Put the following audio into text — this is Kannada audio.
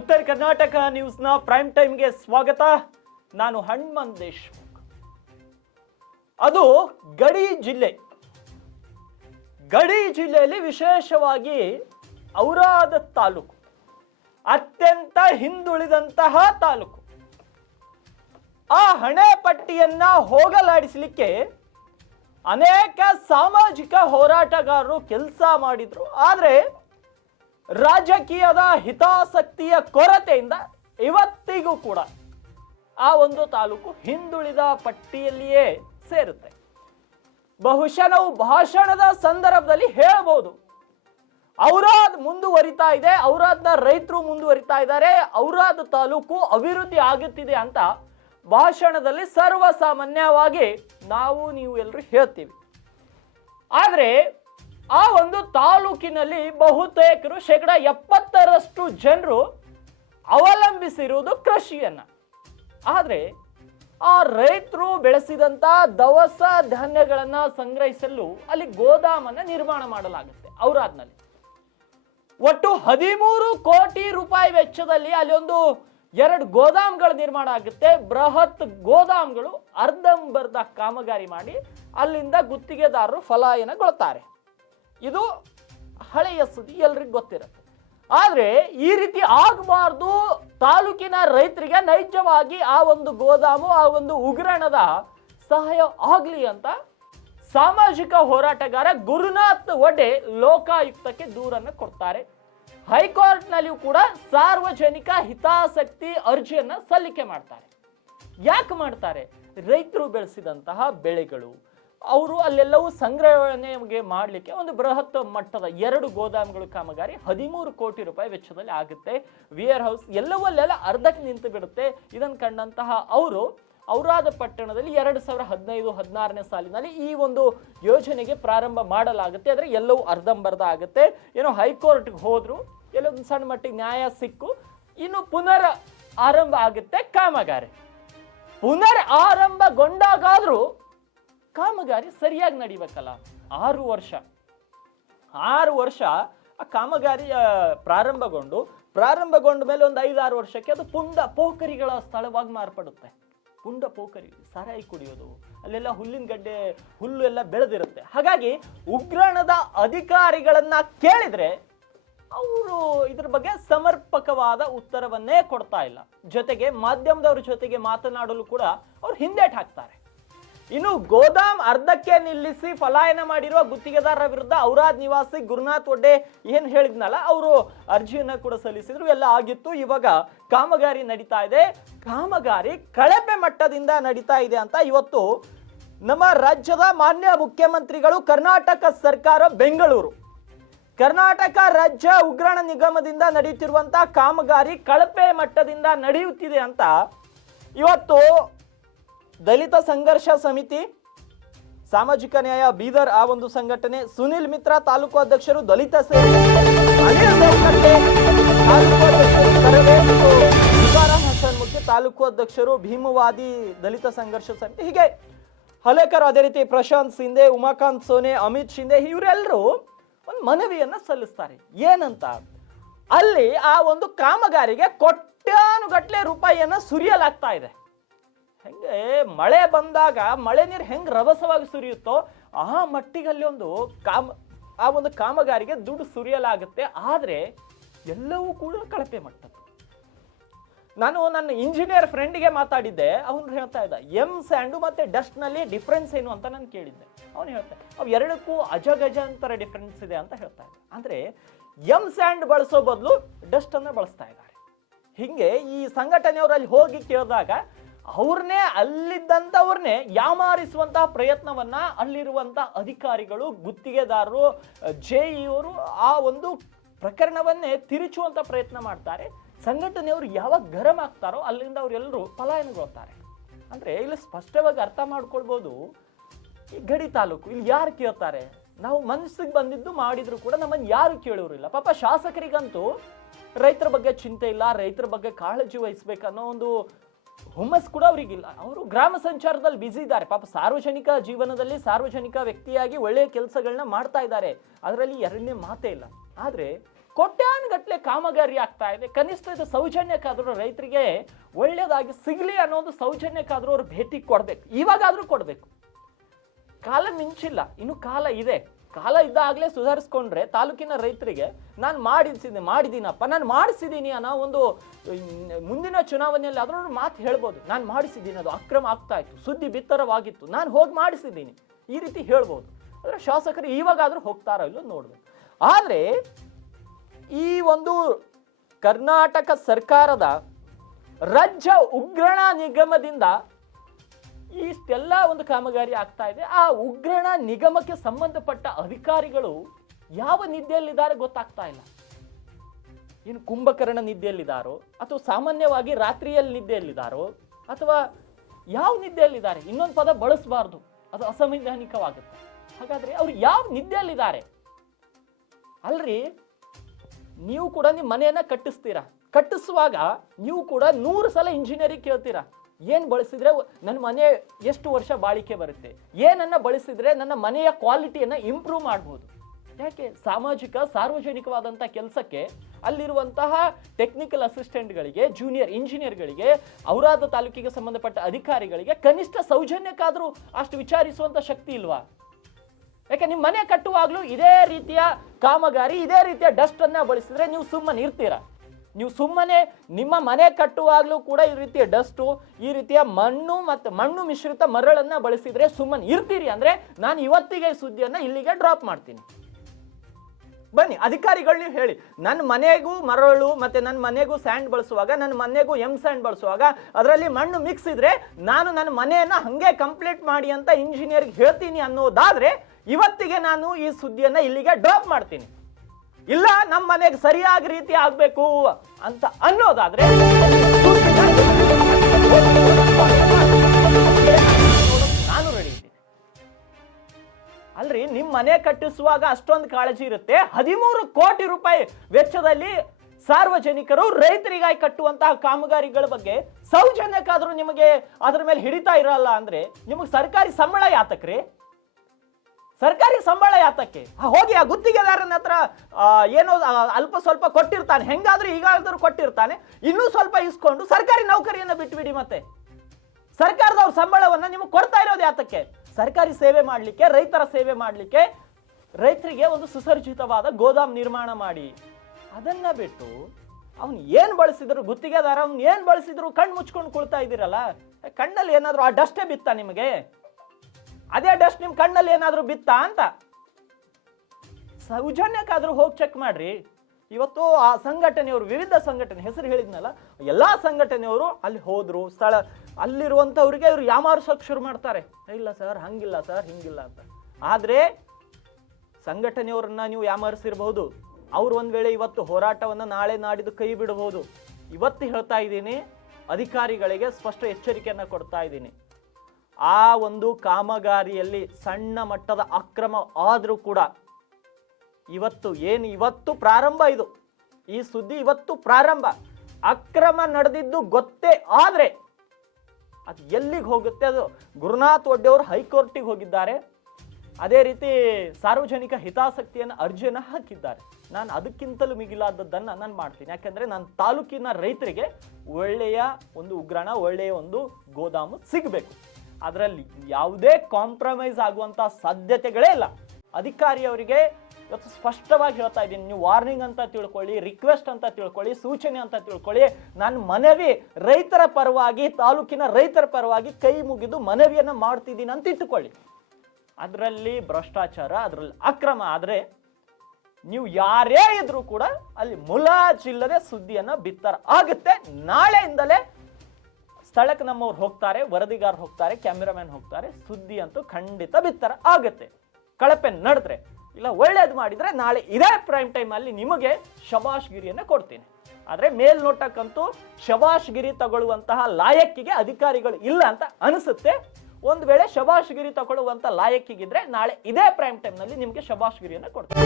ಉತ್ತರ ಕರ್ನಾಟಕ ನ್ಯೂಸ್ನ ಪ್ರೈಮ್ ಟೈಮ್ಗೆ ಸ್ವಾಗತ. ನಾನು ಹಣ್ಮನ್ ದೇಶ್ಮುಖ್. ಅದು ಗಡಿ ಜಿಲ್ಲೆ. ಗಡಿ ಜಿಲ್ಲೆಯಲ್ಲಿ ವಿಶೇಷವಾಗಿ ಔರಾದ ತಾಲೂಕು. ಅತ್ಯಂತ ಹಿಂದುಳಿದಂತಹ ತಾಲೂಕು. ಆ ಹಣೆ ಪಟ್ಟಿಯನ್ನ ಹೋಗಲಾಡಿಸಲಿಕ್ಕೆ ಅನೇಕ ಸಾಮಾಜಿಕ ಹೋರಾಟಗಾರರು ಕೆಲಸ ಮಾಡಿದ್ರು. ಆದರೆ ರಾಜಕೀಯದ ಹಿತಾಸಕ್ತಿಯ ಕೊರತೆಯಿಂದ ಇವತ್ತಿಗೂ ಕೂಡ ಆ ಒಂದು ತಾಲೂಕು ಹಿಂದುಳಿದ ಪಟ್ಟಿಯಲ್ಲಿಯೇ ಸೇರುತ್ತೆ. ಬಹುಶಃ ನಾವು ಭಾಷಣದ ಸಂದರ್ಭದಲ್ಲಿ ಹೇಳಬಹುದು ಔರಾದ್ ಮುಂದುವರಿತಾ ಇದೆ, ಔರಾದ್ನ ರೈತರು ಮುಂದುವರಿತಾ ಇದ್ದಾರೆ, ಔರಾದ್ ತಾಲೂಕು ಅಭಿವೃದ್ಧಿ ಆಗುತ್ತಿದೆ ಅಂತ ಭಾಷಣದಲ್ಲಿ ಸರ್ವಸಾಮಾನ್ಯವಾಗಿ ನಾವು ನೀವು ಎಲ್ಲರೂ ಹೇಳ್ತೀವಿ. ಆದರೆ ಆ ಒಂದು ತಾಲೂಕಿನಲ್ಲಿ ಬಹುತೇಕರು ಶೇಕಡ ಎಪ್ಪತ್ತರಷ್ಟು ಜನರು ಅವಲಂಬಿಸಿರುವುದು ಕೃಷಿಯನ್ನು. ಆದರೆ ಆ ರೈತರು ಬೆಳೆಸಿದಂಥ ದವಸ ಧಾನ್ಯಗಳನ್ನು ಸಂಗ್ರಹಿಸಲು ಅಲ್ಲಿ ಗೋದಾಮನ್ನು ನಿರ್ಮಾಣ ಮಾಡಲಾಗುತ್ತೆ ಔರಾದ್ನಲ್ಲಿ. ಒಟ್ಟು ಹದಿಮೂರು ಕೋಟಿ ರೂಪಾಯಿ ವೆಚ್ಚದಲ್ಲಿ ಅಲ್ಲಿ ಒಂದು ಎರಡು ಗೋದಾಮ್ಗಳು ನಿರ್ಮಾಣ ಆಗುತ್ತೆ. ಬೃಹತ್ ಗೋದಾಮ್ಗಳು ಅರ್ಧಂಬರ್ಧ ಕಾಮಗಾರಿ ಮಾಡಿ ಅಲ್ಲಿಂದ ಗುತ್ತಿಗೆದಾರರು ಫಲಾಯನಗೊಳ್ತಾರೆ. ಇದು ಹಳೆಯ ಸುದ್ದಿ, ಎಲ್ರಿಗೂ ಗೊತ್ತಿರುತ್ತೆ. ಆದರೆ ಈ ರೀತಿ ಆಗಬಾರ್ದು ತಾಲೂಕಿನ ರೈತರಿಗೆ ನೈಜವಾಗಿ ಆ ಒಂದು ಗೋದಾಮು, ಆ ಒಂದು ಉಗ್ರಾಣದ ಸಹಾಯ ಆಗಲಿ ಅಂತ ಸಾಮಾಜಿಕ ಹೋರಾಟಗಾರ ಗುರುನಾಥ್ ಒಡೆ ಲೋಕಾಯುಕ್ತಕ್ಕೆ ದೂರನ್ನು ಕೊಡ್ತಾರೆ. ಹೈಕೋರ್ಟ್ನಲ್ಲಿಯೂ ಕೂಡ ಸಾರ್ವಜನಿಕ ಹಿತಾಸಕ್ತಿ ಅರ್ಜಿಯನ್ನ ಸಲ್ಲಿಕೆ ಮಾಡ್ತಾರೆ. ಯಾಕೆ ಮಾಡ್ತಾರೆ? ರೈತರು ಬೆಳೆಸಿದಂತಹ ಬೆಳೆಗಳು ಅವರು ಅಲ್ಲೆಲ್ಲವೂ ಸಂಗ್ರಹಣೆಗೆ ಮಾಡಲಿಕ್ಕೆ ಒಂದು ಬೃಹತ್ ಮಟ್ಟದ ಎರಡು ಗೋದಾಮುಗಳು ಕಾಮಗಾರಿ ಹದಿಮೂರು ಕೋಟಿ ರೂಪಾಯಿ ವೆಚ್ಚದಲ್ಲಿ ಆಗುತ್ತೆ. ವಿಯರ್ ಹೌಸ್ ಎಲ್ಲವೂ ಅಲ್ಲೆಲ್ಲ ಅರ್ಧಕ್ಕೆ ನಿಂತು ಬಿಡುತ್ತೆ ಇದನ್ನು ಕಂಡಂತಹ ಅವರು ಔರಾದ ಪಟ್ಟಣದಲ್ಲಿ ಎರಡು ಸಾವಿರ ಹದಿನೈದು, ಹದಿನಾರನೇ ಸಾಲಿನಲ್ಲಿ ಈ ಒಂದು ಯೋಜನೆಗೆ ಪ್ರಾರಂಭ ಮಾಡಲಾಗುತ್ತೆ. ಆದರೆ ಎಲ್ಲವೂ ಅರ್ಧಂಬರ್ಧ ಆಗುತ್ತೆ. ಏನೋ ಹೈಕೋರ್ಟ್ಗೆ ಹೋದ್ರು ಕೆಲವೊಂದು ಸಣ್ಣ ಮಟ್ಟಿಗೆ ನ್ಯಾಯ ಸಿಕ್ಕು. ಇನ್ನು ಪುನರ್ ಆರಂಭ ಆಗುತ್ತೆ ಕಾಮಗಾರಿ. ಪುನರ್ ಆರಂಭಗೊಂಡಾಗಾದ್ರೂ ಕಾಮಗಾರಿ ಸರಿಯಾಗಿ ನಡಿಬೇಕಲ್ಲ? ಆರು ವರ್ಷ. ಆರು ವರ್ಷ ಆ ಕಾಮಗಾರಿ ಪ್ರಾರಂಭಗೊಂಡು, ಪ್ರಾರಂಭಗೊಂಡ ಮೇಲೆ ಒಂದು ಐದಾರು ವರ್ಷಕ್ಕೆ ಅದು ಪುಂಡ ಪೋಖರಿಗಳ ಸ್ಥಳವಾಗಿ ಮಾರ್ಪಡುತ್ತೆ. ಪುಂಡ ಪೋಖರಿ, ಸಾರಾಯಿ ಕುಡಿಯೋದು, ಅಲ್ಲೆಲ್ಲ ಹುಲ್ಲಿನ ಗಡ್ಡೆ, ಹುಲ್ಲು ಎಲ್ಲ ಬೆಳೆದಿರುತ್ತೆ. ಹಾಗಾಗಿ ಉಗ್ರಾಣದ ಅಧಿಕಾರಿಗಳನ್ನ ಕೇಳಿದ್ರೆ ಅವರು ಇದ್ರ ಬಗ್ಗೆ ಸಮರ್ಪಕವಾದ ಉತ್ತರವನ್ನೇ ಕೊಡ್ತಾ ಇಲ್ಲ. ಜೊತೆಗೆ ಮಾಧ್ಯಮದವ್ರ ಜೊತೆಗೆ ಮಾತನಾಡಲು ಕೂಡ ಅವ್ರು ಹಿಂದೇಟ್ ಹಾಕ್ತಾರೆ. ಇನ್ನು ಗೋದಾಮ್ ಅರ್ಧಕ್ಕೆ ನಿಲ್ಲಿಸಿ ಪಲಾಯನ ಮಾಡಿರುವ ಗುತ್ತಿಗೆದಾರರ ವಿರುದ್ಧ ಔರಾದ್ ನಿವಾಸಿ ಗುರುನಾಥ್ ಒಡ್ಡೆ ಏನ್ ಹೇಳಿದ್ನಲ್ಲ, ಅವರು ಅರ್ಜಿಯನ್ನ ಕೂಡ ಸಲ್ಲಿಸಿದ್ರು, ಎಲ್ಲ ಆಗಿತ್ತು. ಇವಾಗ ಕಾಮಗಾರಿ ನಡೀತಾ ಇದೆ. ಕಾಮಗಾರಿ ಕಳಪೆ ಮಟ್ಟದಿಂದ ನಡೀತಾ ಇದೆ ಅಂತ ಇವತ್ತು ನಮ್ಮ ರಾಜ್ಯದ ಮಾನ್ಯ ಮುಖ್ಯಮಂತ್ರಿಗಳು ಕರ್ನಾಟಕ ಸರ್ಕಾರ ಬೆಂಗಳೂರು. ಕರ್ನಾಟಕ ರಾಜ್ಯ ಉಗ್ರಾಣ ನಿಗಮದಿಂದ ನಡೆಯುತ್ತಿರುವಂತಹ ಕಾಮಗಾರಿ ಕಳಪೆ ಮಟ್ಟದಿಂದ ನಡೆಯುತ್ತಿದೆ ಅಂತ ಇವತ್ತು ದಲಿತ ಸಂಘರ್ಷ ಸಮಿತಿ, ಸಾಮಾಜಿಕ ನ್ಯಾಯ, ಬೀದರ್ ಆ ಒಂದು ಸಂಘಟನೆ, ಸುನಿಲ್ ಮಿತ್ರ ತಾಲೂಕು ಅಧ್ಯಕ್ಷರು ದಲಿತ ಮುಖ್ಯ ತಾಲೂಕು ಅಧ್ಯಕ್ಷರು ಭೀಮವಾದಿ ದಲಿತ ಸಂಘರ್ಷ ಸಮಿತಿ. ಹೀಗೆ ಹಲೇಕರ್ ಅದೇ ರೀತಿ ಪ್ರಶಾಂತ್ ಸಿಂಧೆ, ಉಮಾಕಾಂತ್ ಸೋನೆ, ಅಮಿತ್ ಶಿಂದೆ ಇವರೆಲ್ಲರೂ ಒಂದು ಮನವಿಯನ್ನ ಸಲ್ಲಿಸ್ತಾರೆ. ಏನಂತ? ಅಲ್ಲಿ ಆ ಒಂದು ಕಾಮಗಾರಿಗೆ ಕೊಟ್ಟಾನುಗಟ್ಲೆ ರೂಪಾಯಿಯನ್ನ ಸುರಿಯಲಾಗ್ತಾ ಇದೆ. ಹೆಂಗೆ ಮಳೆ ಬಂದಾಗ ಮಳೆ ನೀರು ಹೆಂಗೆ ರಭಸವಾಗಿ ಸುರಿಯುತ್ತೋ ಆ ಮಟ್ಟಿಗಲ್ಲಿ ಒಂದು ಕಾಮ, ಆ ಒಂದು ಕಾಮಗಾರಿಗೆ ದುಡ್ಡು ಸುರಿಯಲಾಗುತ್ತೆ. ಆದ್ರೆ ಎಲ್ಲವೂ ಕೂಡ ಕಳಪೆ ಮಟ್ಟದ್ದು. ನಾನು ನನ್ನ ಇಂಜಿನಿಯರ್ ಫ್ರೆಂಡಿಗೆ ಮಾತಾಡಿದ್ದೆ. ಅವನು ಹೇಳ್ತಾ ಇದ್ದ, ಎಂ ಸ್ಯಾಂಡು ಮತ್ತೆ ಡಸ್ಟ್ನಲ್ಲಿ ಡಿಫ್ರೆನ್ಸ್ ಏನು ಅಂತ ನಾನು ಕೇಳಿದ್ದೆ. ಅವನು ಹೇಳ್ತಾ, ಅವು ಎರಡಕ್ಕೂ ಅಜಗಜಾಂತರ ಡಿಫ್ರೆನ್ಸ್ ಇದೆ ಅಂತ ಹೇಳ್ತಾ ಇದ್ದ. ಅಂದ್ರೆ ಎಂ ಸ್ಯಾಂಡ್ ಬಳಸೋ ಬದಲು ಡಸ್ಟ್ ಅನ್ನ ಬಳಸ್ತಾ ಇದ್ದಾರೆ. ಹಿಂಗೆ ಈ ಸಂಘಟನೆಯವರಲ್ಲಿ ಹೋಗಿ ಕೇಳಿದಾಗ ಅವ್ರನ್ನೇ ಅಲ್ಲಿದ್ದಂಥವ್ರನ್ನೇ ಯಾಮಾರಿಸುವಂತಹ ಪ್ರಯತ್ನವನ್ನ ಅಲ್ಲಿರುವಂತ ಅಧಿಕಾರಿಗಳು, ಗುತ್ತಿಗೆದಾರರು ಜೆ ಇವರು ಆ ಒಂದು ಪ್ರಕರಣವನ್ನೇ ತಿರುಚುವಂತ ಪ್ರಯತ್ನ ಮಾಡ್ತಾರೆ. ಸಂಘಟನೆಯವರು ಯಾವಾಗ ಗರಂ ಆಗ್ತಾರೋ ಅಲ್ಲಿಂದ ಅವರೆಲ್ಲರೂ ಪಲಾಯನಗೊಳ್ತಾರೆ ಅಂದ್ರೆ ಇಲ್ಲಿ ಸ್ಪಷ್ಟವಾಗಿ ಅರ್ಥ ಮಾಡ್ಕೊಳ್ಬೋದು. ಈ ಗಡಿ ತಾಲೂಕು, ಇಲ್ಲಿ ಯಾರು ಕೇಳ್ತಾರೆ? ನಾವು ಮನಸ್ಸಿಗೆ ಬಂದಿದ್ದು ಮಾಡಿದ್ರು ಕೂಡ ನಮ್ಮನ್ನು ಯಾರು ಕೇಳೋರಿಲ್ಲ ಪಾಪ ಶಾಸಕರಿಗಂತೂ ರೈತರ ಬಗ್ಗೆ ಚಿಂತೆ ಇಲ್ಲ, ರೈತರ ಬಗ್ಗೆ ಕಾಳಜಿ ವಹಿಸ್ಬೇಕನ್ನೋ ಒಂದು ಹುಮ್ಮಸ್ ಕೂಡ ಅವರಿಗಿಲ್ಲ ಅವರು ಗ್ರಾಮ ಸಂಚಾರದಲ್ಲಿ ಬ್ಯುಸಿ ಇದ್ದಾರೆ. ಪಾಪ ಸಾರ್ವಜನಿಕ ಜೀವನದಲ್ಲಿ ಸಾರ್ವಜನಿಕ ವ್ಯಕ್ತಿಯಾಗಿ ಒಳ್ಳೆಯ ಕೆಲಸಗಳನ್ನ ಮಾಡ್ತಾ ಇದ್ದಾರೆ. ಅದರಲ್ಲಿ ಎರಡನೇ ಮಾತೇ ಇಲ್ಲ. ಆದರೆ ಕೋಟ್ಯಾನುಗಟ್ಲೆ ಕಾಮಗಾರಿ ಆಗ್ತಾ ಇದೆ. ಕನಿಷ್ಠ ಇದು ಸೌಜನ್ಯಕ್ಕಾದ್ರೂ ರೈತರಿಗೆ ಒಳ್ಳೇದಾಗಿ ಸಿಗ್ಲಿ ಅನ್ನೋದು ಸೌಜನ್ಯಕ್ಕಾದ್ರೂ ಅವ್ರು ಭೇಟಿ ಕೊಡ್ಬೇಕು. ಇವಾಗಾದ್ರೂ ಕೊಡ್ಬೇಕು. ಕಾಲ ಮಿಂಚಿಲ್ಲ, ಇನ್ನು ಕಾಲ ಇದೆ. ಕಾಲ ಇದ್ದಾಗಲೇ ಸುಧಾರಿಸ್ಕೊಂಡ್ರೆ ತಾಲೂಕಿನ ರೈತರಿಗೆ ನಾನು ಮಾಡಿಸಿದ್ದೆ ಮಾಡಿದ್ದೀನಪ್ಪ ನಾನು ಮಾಡಿಸಿದ್ದೀನಿ ಅನ್ನೋ ಒಂದು ಮುಂದಿನ ಚುನಾವಣೆಯಲ್ಲಿ ಅದರ ಮಾತು ಹೇಳ್ಬೋದು. ನಾನು ಮಾಡಿಸಿದ್ದೀನಿ ಅದು ಅಕ್ರಮ ಆಗ್ತಾ ಇತ್ತು, ಸುದ್ದಿ ಬಿತ್ತರವಾಗಿತ್ತು. ನಾನು ಹೋಗಿ ಮಾಡಿಸಿದ್ದೀನಿ ಈ ರೀತಿ ಹೇಳ್ಬೋದು. ಅಂದರೆ ಶಾಸಕರು ಇವಾಗಾದರೂ ಹೋಗ್ತಾರೋ ಇಲ್ಲೋ ನೋಡಬೇಕು. ಆದರೆ ಈ ಒಂದು ಕರ್ನಾಟಕ ಸರ್ಕಾರದ ರಾಜ್ಯ ಉಗ್ರಣ ನಿಗಮದಿಂದ ಇಷ್ಟೆಲ್ಲ ಒಂದು ಕಾಮಗಾರಿ ಆಗ್ತಾ ಇದೆ. ಆ ಉಗ್ರಣ ನಿಗಮಕ್ಕೆ ಸಂಬಂಧಪಟ್ಟ ಅಧಿಕಾರಿಗಳು ಯಾವ ನಿದ್ದೆಯಲ್ಲಿದ್ದಾರೆ ಗೊತ್ತಾಗ್ತಾ ಇಲ್ಲ. ಏನು ಕುಂಭಕರ್ಣ ನಿದ್ದೆಯಲ್ಲಿದ್ದಾರೋ ಅಥವಾ ಸಾಮಾನ್ಯವಾಗಿ ರಾತ್ರಿಯಲ್ಲಿ ನಿದ್ದೆಯಲ್ಲಿದ್ದಾರೋ ಅಥವಾ ಯಾವ ನಿದ್ದೆಯಲ್ಲಿದ್ದಾರೆ? ಇನ್ನೊಂದು ಪದ ಬಳಸಬಾರ್ದು. ಅದು ಅಸಂವಿಧಾನಿಕವಾಗುತ್ತೆ. ಹಾಗಾದ್ರೆ ಅವ್ರು ಯಾವ ನಿದ್ದೆಯಲ್ಲಿದ್ದಾರೆ? ಅಲ್ರಿ, ನೀವು ಕೂಡ ನಿಮ್ಮ ಮನೆಯನ್ನ ಕಟ್ಟಿಸ್ತೀರಾ? ಕಟ್ಟಿಸುವಾಗ ನೀವು ಕೂಡ ನೂರು ಸಲ ಇಂಜಿನಿಯರಿಂಗ್ ಕೇಳ್ತೀರಾ? ಏನ್ ಬಳಸಿದ್ರೆ ನನ್ನ ಮನೆ ಎಷ್ಟು ವರ್ಷ ಬಾಳಿಕೆ ಬರುತ್ತೆ? ಏನನ್ನು ಬಳಸಿದ್ರೆ ನನ್ನ ಮನೆಯ ಕ್ವಾಲಿಟಿಯನ್ನು ಇಂಪ್ರೂವ್ ಮಾಡ್ಬೋದು. ಯಾಕೆ? ಸಾಮಾಜಿಕ ಸಾರ್ವಜನಿಕವಾದಂಥ ಕೆಲಸಕ್ಕೆ ಅಲ್ಲಿರುವಂತಹ ಟೆಕ್ನಿಕಲ್ ಅಸಿಸ್ಟೆಂಟ್ಗಳಿಗೆ ಜೂನಿಯರ್ ಇಂಜಿನಿಯರ್ಗಳಿಗೆ ಔರಾದ ತಾಲೂಕಿಗೆ ಸಂಬಂಧಪಟ್ಟ ಅಧಿಕಾರಿಗಳಿಗೆ ಕನಿಷ್ಠ ಸೌಜನ್ಯಕ್ಕಾದರೂ ಅಷ್ಟು ವಿಚಾರಿಸುವಂಥ ಶಕ್ತಿ ಇಲ್ವಾ? ಯಾಕೆ? ನಿಮ್ಮ ಮನೆ ಕಟ್ಟುವಾಗಲೂ ಇದೇ ರೀತಿಯ ಕಾಮಗಾರಿ, ಇದೇ ರೀತಿಯ ಡಸ್ಟನ್ನು ಬಳಸಿದ್ರೆ ನೀವು ಸುಮ್ಮನೆ ಇರ್ತೀರಾ? ನೀವು ಸುಮ್ಮನೆ ನಿಮ್ಮ ಮನೆ ಕಟ್ಟುವಾಗಲೂ ಕೂಡ ಈ ರೀತಿಯ ಡಸ್ಟು, ಈ ರೀತಿಯ ಮಣ್ಣು ಮತ್ತು ಮಣ್ಣು ಮಿಶ್ರಿತ ಮರಳನ್ನು ಬಳಸಿದರೆ ಸುಮ್ಮನೆ ಇರ್ತೀರಿ ಅಂದರೆ ನಾನು ಇವತ್ತಿಗೆ ಸುದ್ದಿಯನ್ನು ಇಲ್ಲಿಗೆ ಡ್ರಾಪ್ ಮಾಡ್ತೀನಿ. ಬನ್ನಿ, ಅಧಿಕಾರಿಗಳು ನೀವು ಹೇಳಿ. ನನ್ನ ಮನೆಗೂ ಮರಳು ಮತ್ತು ನನ್ನ ಮನೆಗೂ ಸ್ಯಾಂಡ್ ಬಳಸುವಾಗ ನನ್ನ ಮನೆಗೂ ಎಂ ಸ್ಯಾಂಡ್ ಬಳಸುವಾಗ, ಅದರಲ್ಲಿ ಮಣ್ಣು ಮಿಕ್ಸ್ ಇದ್ರೆ ನಾನು ನನ್ನ ಮನೆಯನ್ನು ಹಂಗೆ ಕಂಪ್ಲೀಟ್ ಮಾಡಿ ಅಂತ ಇಂಜಿನಿಯರ್ಗೆ ಹೇಳ್ತೀನಿ ಅನ್ನೋದಾದರೆ ಇವತ್ತಿಗೆ ನಾನು ಈ ಸುದ್ದಿಯನ್ನು ಇಲ್ಲಿಗೆ ಡ್ರಾಪ್ ಮಾಡ್ತೀನಿ. ಇಲ್ಲ ನಮ್ಮ ಮನೆಗೆ ಸರಿಯಾಗಿ ರೀತಿ ಆಗಬೇಕು ಅಂತ ಅನ್ನೋದಾದ್ರೆ ನಾನು ರೆಡಿ ಅಲ್ರಿ ನಿಮ್ಮ ಮನೆ ಕಟ್ಟಿಸುವಾಗ ಅಷ್ಟೊಂದು ಕಾಳಜಿ ಇರುತ್ತೆ. ಹದಿಮೂರು ಕೋಟಿ ರೂಪಾಯಿ ವೆಚ್ಚದಲ್ಲಿ ಸಾರ್ವಜನಿಕರು ರೈತರಿಗಾಗಿ ಕಟ್ಟುವಂತಹ ಕಾಮಗಾರಿಗಳ ಬಗ್ಗೆ ಸೌಜನ್ಯಕ್ಕಾದ್ರೂ ನಿಮಗೆ ಅದ್ರ ಮೇಲೆ ಹಿಡಿತಾ ಇರಲ್ಲ ಅಂದ್ರೆ ನಿಮಗೆ ಸರ್ಕಾರಿ ಸಂಬಳ ಯಾತಕ್ರಿ? ಸರ್ಕಾರಿ ಸಂಬಳ ಯಾತಕ್ಕೆ? ಹೋಗಿ ಆ ಗುತ್ತಿಗೆದಾರನ ಹತ್ರ ಏನೋ ಅಲ್ಪ ಸ್ವಲ್ಪ ಕೊಟ್ಟಿರ್ತಾನೆ. ಹೆಂಗಾದ್ರೂ ಈಗಾದ್ರೂ ಕೊಟ್ಟಿರ್ತಾನೆ. ಇನ್ನೂ ಸ್ವಲ್ಪ ಇಸ್ಕೊಂಡು ಸರ್ಕಾರಿ ನೌಕರಿಯನ್ನ ಬಿಟ್ಬಿಡಿ ಮತ್ತೆ. ಸರ್ಕಾರದವ್ರ ಸಂಬಳವನ್ನ ನಿಮಗೆ ಕೊಡ್ತಾ ಇರೋದು ಯಾತಕ್ಕೆ? ಸರ್ಕಾರಿ ಸೇವೆ ಮಾಡಲಿಕ್ಕೆ, ರೈತರ ಸೇವೆ ಮಾಡಲಿಕ್ಕೆ ರೈತರಿಗೆ ಒಂದು ಸುಸರ್ಜಿತವಾದ ಗೋದಾಮ್ ನಿರ್ಮಾಣ ಮಾಡಿ. ಅದನ್ನ ಬಿಟ್ಟು ಅವ್ನು ಏನು ಬಳಸಿದ್ರು, ಗುತ್ತಿಗೆದಾರ ಅವ್ನು ಏನು ಬಳಸಿದ್ರು ಕಣ್ಣು ಮುಚ್ಕೊಂಡು ಕುಳ್ತಾ ಇದ್ದೀರಲ್ಲ? ಕಣ್ಣಲ್ಲಿ ಏನಾದರೂ ಆ ಡಸ್ಟೇ ಬಿತ್ತಾ ನಿಮಗೆ? ಅದೇ ಡಸ್ಟ್ ನಿಮ್ಮ ಕಣ್ಣಲ್ಲಿ ಏನಾದರೂ ಬಿತ್ತಾ ಅಂತ. ಸೌಜನ್ಯಕ್ಕಾದ್ರೂ ಹೋಗಿ ಚೆಕ್ ಮಾಡ್ರಿ. ಇವತ್ತು ಆ ಸಂಘಟನೆಯವರು ವಿವಿಧ ಸಂಘಟನೆ ಹೆಸರು ಹೇಳಿದ್ನಲ್ಲ, ಎಲ್ಲಾ ಸಂಘಟನೆಯವರು ಅಲ್ಲಿ ಹೋದರು, ಸ್ಥಳ ಅಲ್ಲಿರುವಂಥವ್ರಿಗೆ ಇವರು ಯಾಮಾರಿಸೋಕೆ ಶುರು ಮಾಡ್ತಾರೆ. ಇಲ್ಲ ಸರ್ ಹಂಗಿಲ್ಲ ಸರ್ ಹಿಂಗಿಲ್ಲ ಅಂತ. ಆದ್ರೆ ಸಂಘಟನೆಯವರನ್ನ ನೀವು ಯಾಮಾರಿಸಿರ್ಬಹುದು. ಅವ್ರು ಒಂದ್ ವೇಳೆ ಇವತ್ತು ಹೋರಾಟವನ್ನ ನಾಳೆ ನಾಡಿದ್ದು ಕೈ ಬಿಡಬಹುದು. ಇವತ್ತು ಹೇಳ್ತಾ ಇದ್ದೀನಿ, ಅಧಿಕಾರಿಗಳಿಗೆ ಸ್ಪಷ್ಟ ಎಚ್ಚರಿಕೆಯನ್ನು ಕೊಡ್ತಾ ಇದ್ದೀನಿ. ಆ ಒಂದು ಕಾಮಗಾರಿಯಲ್ಲಿ ಸಣ್ಣ ಮಟ್ಟದ ಅಕ್ರಮ ಆದರೂ ಕೂಡ ಇವತ್ತು ಏನು ಇವತ್ತು ಪ್ರಾರಂಭ ಇದು? ಈ ಸುದ್ದಿ ಇವತ್ತು ಪ್ರಾರಂಭ. ಅಕ್ರಮ ನಡೆದಿದ್ದು ಗೊತ್ತೇ ಆದರೆ ಅದು ಎಲ್ಲಿಗೆ ಹೋಗುತ್ತೆ? ಅದು ಗುರುನಾಥ್ ಒಡ್ಡೆಯವರು ಹೈಕೋರ್ಟಿಗೆ ಹೋಗಿದ್ದಾರೆ. ಅದೇ ರೀತಿ ಸಾರ್ವಜನಿಕ ಹಿತಾಸಕ್ತಿಯನ್ನು ಅರ್ಜಿಯನ್ನು ಹಾಕಿದ್ದಾರೆ. ನಾನು ಅದಕ್ಕಿಂತಲೂ ಮಿಗಿಲಾದದ್ದನ್ನು ನಾನು ಮಾಡ್ತೀನಿ. ಯಾಕೆಂದರೆ ನಾನು ತಾಲೂಕಿನ ರೈತರಿಗೆ ಒಳ್ಳೆಯ ಒಂದು ಉಗ್ರಾಣ, ಒಳ್ಳೆಯ ಒಂದು ಗೋದಾಮು ಸಿಗಬೇಕು. ಅದರಲ್ಲಿ ಯಾವುದೇ ಕಾಂಪ್ರಮೈಸ್ ಆಗುವಂತ ಸಾಧ್ಯತೆಗಳೇ ಇಲ್ಲ. ಅಧಿಕಾರಿಯವರಿಗೆ ಇವತ್ತು ಸ್ಪಷ್ಟವಾಗಿ ಹೇಳ್ತಾ ಇದ್ದೀನಿ. ನೀವು ವಾರ್ನಿಂಗ್ ಅಂತ ತಿಳ್ಕೊಳ್ಳಿ ರಿಕ್ವೆಸ್ಟ್ ಅಂತ ತಿಳ್ಕೊಳ್ಳಿ, ಸೂಚನೆ ಅಂತ ತಿಳ್ಕೊಳ್ಳಿ. ನಾನು ಮನವಿ ರೈತರ ಪರವಾಗಿ, ತಾಲೂಕಿನ ರೈತರ ಪರವಾಗಿ ಕೈ ಮುಗಿದು ಮನವಿಯನ್ನು ಮಾಡ್ತಿದ್ದೀನಿ ಅಂತ ಇಟ್ಟುಕೊಳ್ಳಿ. ಅದರಲ್ಲಿ ಭ್ರಷ್ಟಾಚಾರ, ಅದರಲ್ಲಿ ಅಕ್ರಮ ಆದರೆ ನೀವು ಯಾರೇ ಇದ್ರೂ ಕೂಡ ಅಲ್ಲಿ ಮುಲಾಜಿಲ್ಲದೆ ಸುದ್ದಿಯನ್ನು ಬಿತ್ತರ ಆಗುತ್ತೆ. ನಾಳೆಯಿಂದಲೇ ಸ್ಥಳಕ್ಕೆ ನಮ್ಮವ್ರು ಹೋಗ್ತಾರೆ, ವರದಿಗಾರ ಹೋಗ್ತಾರೆ, ಕ್ಯಾಮೆರಾಮ್ಯಾನ್ ಹೋಗ್ತಾರೆ, ಸುದ್ದಿ ಅಂತೂ ಖಂಡಿತ ಬಿತ್ತರ ಆಗುತ್ತೆ. ಕಳಪೆ ನಡೆದ್ರೆ, ಇಲ್ಲ ಒಳ್ಳೇದು ಮಾಡಿದರೆ ನಾಳೆ ಇದೇ ಪ್ರೈಮ್ ಟೈಮಲ್ಲಿ ನಿಮಗೆ ಶಬಾಷ್ಗಿರಿಯನ್ನ ಕೊಡ್ತೀನಿ. ಆದರೆ ಮೇಲ್ನೋಟಕ್ಕಂತೂ ಶಬಾಷ್ಗಿರಿ ತಗೊಳ್ಳುವಂತಹ ಲಾಯಕ್ಕಿಗೆ ಅಧಿಕಾರಿಗಳು ಇಲ್ಲ ಅಂತ ಅನಿಸುತ್ತೆ. ಒಂದು ವೇಳೆ ಶಬಾಷ್ಗಿರಿ ತಗೊಳ್ಳುವಂಥ ಲಾಯಕ್ಕಿಗಿದ್ರೆ ನಾಳೆ ಇದೇ ಪ್ರೈಮ್ ಟೈಮ್ನಲ್ಲಿ ನಿಮಗೆ ಶಬಾಷ್ಗಿರಿಯನ್ನ ಕೊಡ್ತೀನಿ.